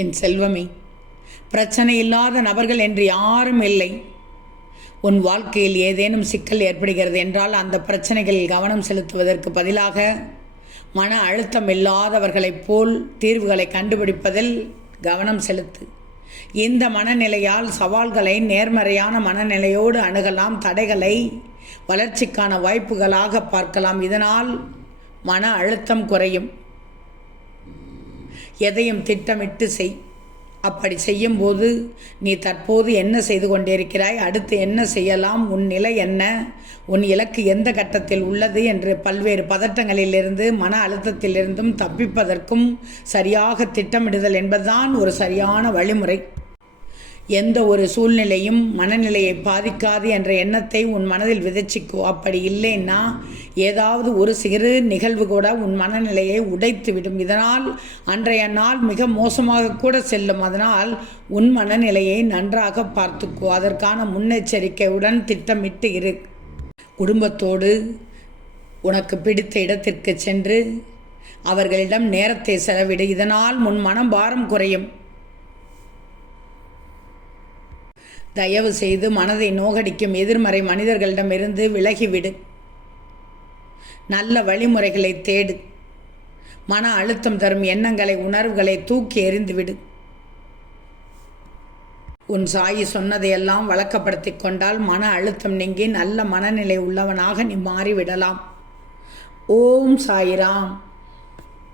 என் செல்வமே, பிரச்சனை இல்லாத நபர்கள் என்று யாரும் இல்லை. உன் வாழ்க்கையில் ஏதேனும் சிக்கல் ஏற்படுகிறது என்றால் அந்த பிரச்சனைகளில் கவனம் செலுத்துவதற்கு பதிலாக மன அழுத்தம் இல்லாதவர்களைப் போல் தீர்வுகளை கண்டுபிடிப்பதில் கவனம் செலுத்து. இந்த மனநிலையால் சவால்களை நேர்மறையான மனநிலையோடு அணுகலாம். தடைகளை வளர்ச்சிக்கான வாய்ப்புகளாக பார்க்கலாம். இதனால் மன அழுத்தம் குறையும். எதையும் திட்டமிட்டு செய். அப்படி செய்யும்போது நீ தற்போது என்ன செய்து கொண்டிருக்கிறாய், அடுத்து என்ன செய்யலாம், உன் நிலை என்ன, உன் இலக்கு எந்த கட்டத்தில் உள்ளது என்று பல்வேறு பதட்டங்களிலிருந்து மன அழுத்தத்திலிருந்தும் தப்பிப்பதற்கும் சரியாக திட்டமிடுதல் என்பதுதான் ஒரு சரியான வழிமுறை. எந்த ஒரு சூழ்நிலையும் மனநிலையை பாதிக்காது என்ற எண்ணத்தை உன் மனதில் விதைச்சிக்கோ. அப்படி இல்லைன்னா ஏதாவது ஒரு சிறு நிகழ்வு கூட உன் மனநிலையை உடைத்துவிடும். இதனால் அன்றைய நாள் மிக மோசமாக கூட செல்லும். அதனால் உன் மனநிலையை நன்றாக பார்த்துக்கோ. அதற்கான முன்னெச்சரிக்கையுடன் திட்டமிட்டு இரு. குடும்பத்தோடு உனக்கு பிடித்த இடத்திற்கு சென்று அவர்களிடம் நேரத்தை செலவிடு. இதனால் உன் மனம் பாரம் குறையும். தயவு செய்து மனதை நோகடிக்கும் எதிர்மறை மனிதர்களிடமிருந்து விலகிவிடு. நல்ல வழிமுறைகளை தேடு. மன அழுத்தம் தரும் எண்ணங்களை, உணர்வுகளை தூக்கி எறிந்துவிடு. உன் சாயி சொன்னதையெல்லாம் வழக்கப்படுத்தி கொண்டால் மன அழுத்தம் நீங்கி நல்ல மனநிலை உள்ளவனாக நீ மாறிவிடலாம். ஓம் சாயிராம்.